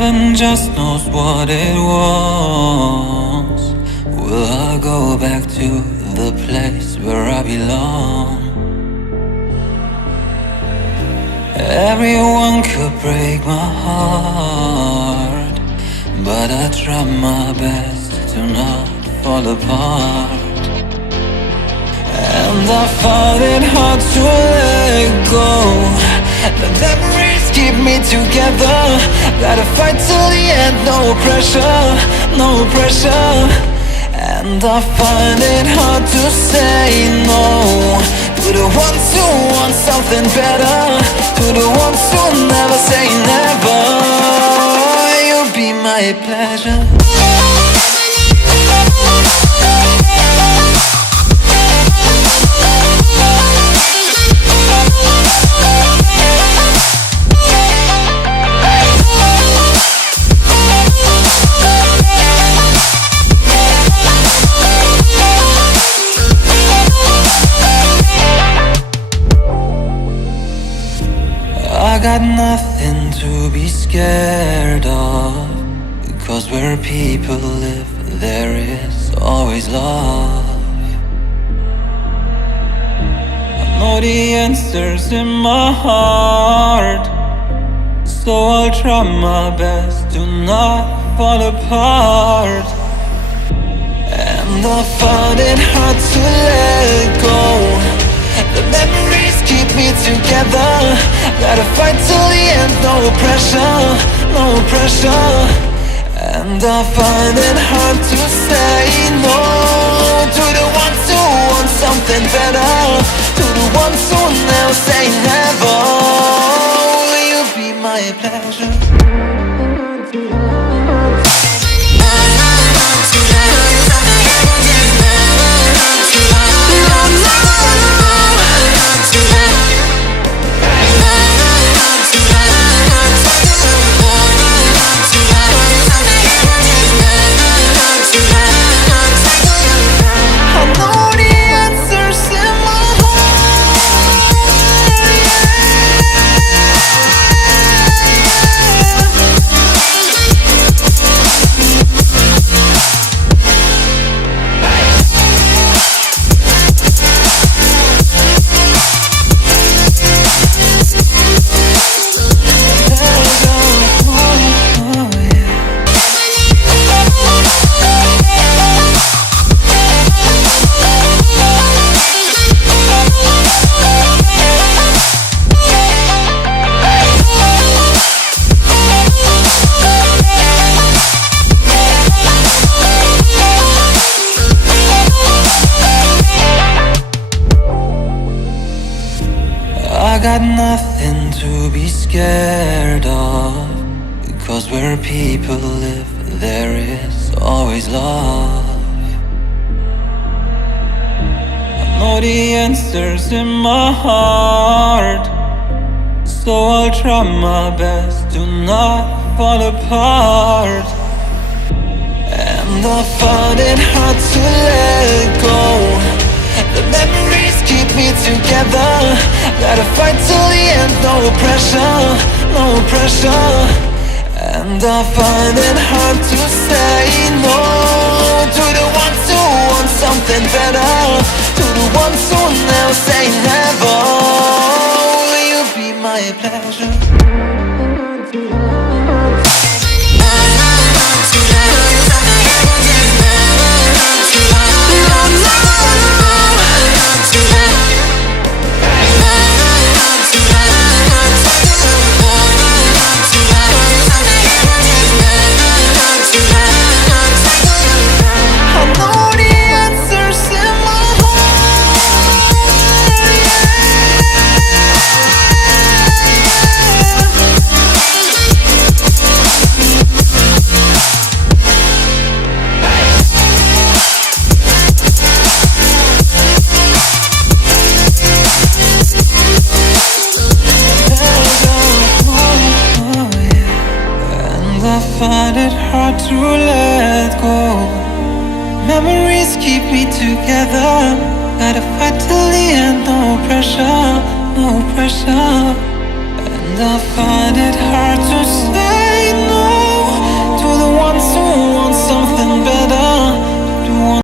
Heaven just knows what it wants. Will I go back to the place where I belong? Everyone could break my heart, but I try my best to not fall apart. And I find it hard to let go. The memories keep me together. Gotta fight till the end, no pressure, no pressure. And I find it hard to say no to the ones who want something better, to the ones who never say never. You'll be my pleasure. I got nothing to be scared of, because where people live, there is always love. I know the answers in my heart, so I'll try my best to not fall apart. And I find it hard to let go. The memories keep me together. Gotta fight till the end, no pressure, no pressure. And I find it hard to say no to the ones who want something better, to the ones who never say never. Will you be my pleasure? I got nothing to be scared of, because where people live, there is always love. I know the answers in my heart, so I'll try my best to not fall apart. And I find it hard to let go. The memories keep me together. Gotta fight till the end, no pressure, no pressure. And I find it hard to say no to the ones who want something better, to the ones who never say never. Will you be my pleasure? I find it hard to let go. Memories keep me together. Gotta fight till the end, no pressure, no pressure. And I find it hard to say